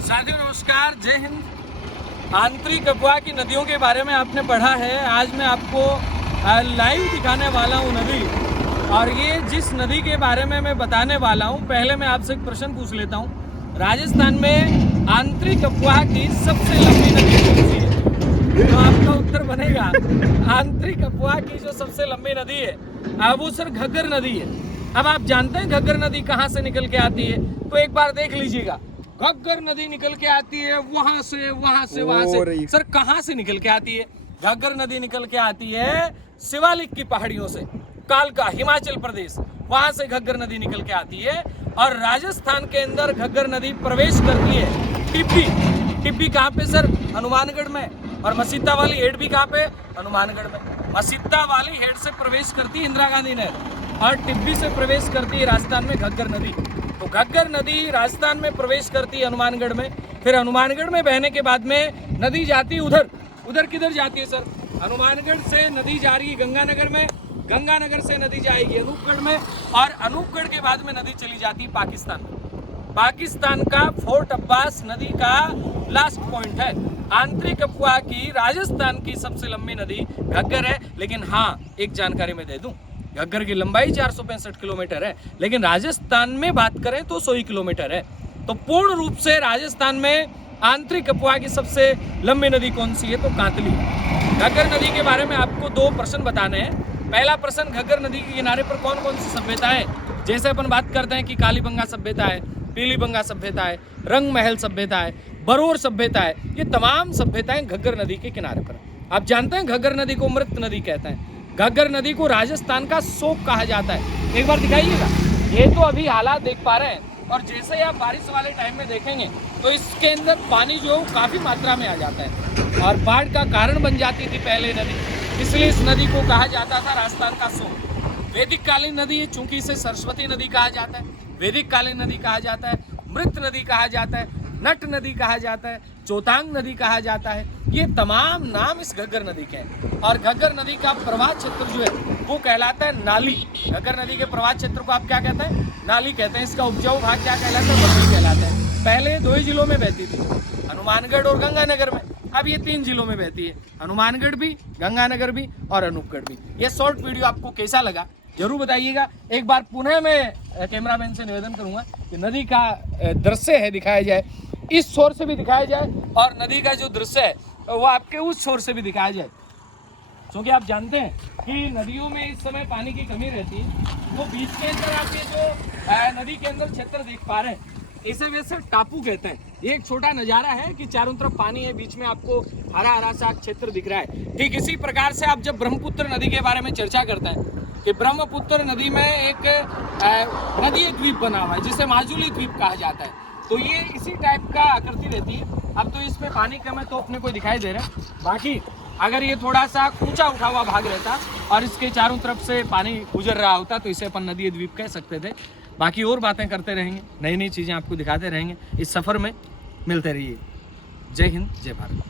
साथियों नमस्कार, जय हिंद। आंतरिक अफवाह की नदियों के बारे में आपने पढ़ा है। आज मैं आपको लाइव दिखाने वाला हूँ नदी, और ये जिस नदी के बारे में मैं बताने वाला हूँ, पहले मैं आपसे एक प्रश्न पूछ लेता हूँ। राजस्थान में आंतरिक अफवाह की सबसे लंबी नदी कौन सी है? तो आपका उत्तर बनेगा आंतरिक अफवाह की जो सबसे लंबी नदी है वो सर घग्गर नदी है। अब आप जानते हैं घग्गर नदी कहाँ से निकल के आती है, तो एक बार देख लीजिएगा। घग्गर नदी निकल के आती है वहां से सर कहां से निकल के आती है? घग्गर नदी निकल के आती है शिवालिक की पहाड़ियों से, कालका हिमाचल प्रदेश, वहां से घग्गर नदी निकल के आती है। और राजस्थान के अंदर घग्गर नदी प्रवेश करती है टिब्बी। टिब्बी कहाँ पे सर? हनुमानगढ़ में। और मसीता वाली हेड भी कहाँ पे? हनुमानगढ़ में। मसीता वाली हेड से प्रवेश करती है इंदिरा गांधी नहर, और टिब्बी से प्रवेश करती है राजस्थान में घग्गर नदी। तो घग्गर नदी राजस्थान में प्रवेश करती है हनुमानगढ़ में, फिर हनुमानगढ़ में बहने के बाद में नदी जाती है उधर किधर जाती है सर? हनुमानगढ़ से नदी जा रही है गंगानगर में, गंगानगर से नदी जाएगी अनूपगढ़ में, और अनूपगढ़ के बाद में नदी चली जाती है पाकिस्तान में। पाकिस्तान का फोर्ट अब्बास नदी का लास्ट पॉइंट है। आंतरिक अफवाह की राजस्थान की सबसे लंबी नदी घग्गर है। लेकिन हाँ, एक जानकारी मैं दे दूं, घग्गर की लंबाई 465 किलोमीटर है, लेकिन राजस्थान में बात करें तो 100 किलोमीटर है। तो पूर्ण रूप से राजस्थान में आंतरिक अफवाह की सबसे लंबी नदी कौन सी है? तो कांतली। घग्गर नदी के बारे में आपको दो प्रश्न बताने हैं। पहला प्रश्न, घग्गर नदी के किनारे पर कौन कौन सी सभ्यता है? जैसे अपन बात करते हैं कि कालीबंगा सभ्यता है, पीलीबंगा सभ्यता है, रंग महल सभ्यता है, बरोर सभ्यता है। ये तमाम सभ्यताएं घग्गर नदी के किनारे पर। आप जानते हैं घग्गर नदी को मृत नदी कहते हैं। घग्गर नदी को राजस्थान का शोक कहा जाता है। एक बार दिखाइएगा। ये तो अभी हालात देख पा रहे हैं, और जैसे ही आप बारिश वाले टाइम में देखेंगे तो इसके अंदर पानी जो काफी मात्रा में आ जाता है, और बाढ़ का कारण बन जाती थी पहले नदी, इसलिए इस नदी को कहा जाता था राजस्थान का शोक। वैदिक कालीन नदी है, चूंकि इसे सरस्वती नदी कहा जाता है, वैदिक कालीन नदी कहा जाता है, मृत नदी कहा जाता है, नट नदी कहा जाता है, चौतांग नदी कहा जाता है। ये तमाम नाम इस घग्गर नदी के हैं। और घग्गर नदी का प्रवाह क्षेत्र जो है वो कहलाता है नाली। घग्गर नदी के प्रवाह क्षेत्र को आप क्या कहते हैं? नाली कहते हैं। इसका उपजाऊ भाग क्या कहलाता है? बद्दी कहलाता है। पहले 2 ही जिलों में बहती थी, हनुमानगढ़ और गंगानगर में। अब ये 3 जिलों में बहती है, हनुमानगढ़ भी, गंगानगर भी और अनूपगढ़ भी। ये शॉर्ट वीडियो आपको कैसा लगा जरूर बताइएगा। एक बार पुनः मैं कैमरामैन से निवेदन करूंगा कि नदी का दृश्य है दिखाया जाए, इस छोर से भी दिखाया जाए, और नदी का जो दृश्य है वो आपके उस छोर से भी दिखाया जाए। क्योंकि आप जानते हैं कि नदियों में इस समय पानी की कमी रहती है। वो बीच के अंदर आप ये जो नदी के अंदर क्षेत्र देख पा रहे हैं, इसे वैसे टापू कहते हैं। ये एक छोटा नजारा है कि चारों तरफ पानी है, बीच में आपको हरा हरा सा क्षेत्र दिख रहा है। ठीक इसी प्रकार से आप जब ब्रह्मपुत्र नदी के बारे में चर्चा करते हैं कि ब्रह्मपुत्र नदी में एक नदी द्वीप बना हुआ है जिसे माजुली द्वीप कहा जाता है। तो ये इसी टाइप का आकृति रहती है। अब तो इसमें पानी कम है तो अपने को दिखाई दे रहा है। बाकी अगर ये थोड़ा सा ऊंचा उठा हुआ भाग रहता और इसके चारों तरफ से पानी गुजर रहा होता तो इसे अपन नदी द्वीप कह सकते थे। बाकी और बातें करते रहेंगे, नई नई चीज़ें आपको दिखाते रहेंगे। इस सफ़र में मिलते रहिए। जय हिंद, जय भारत।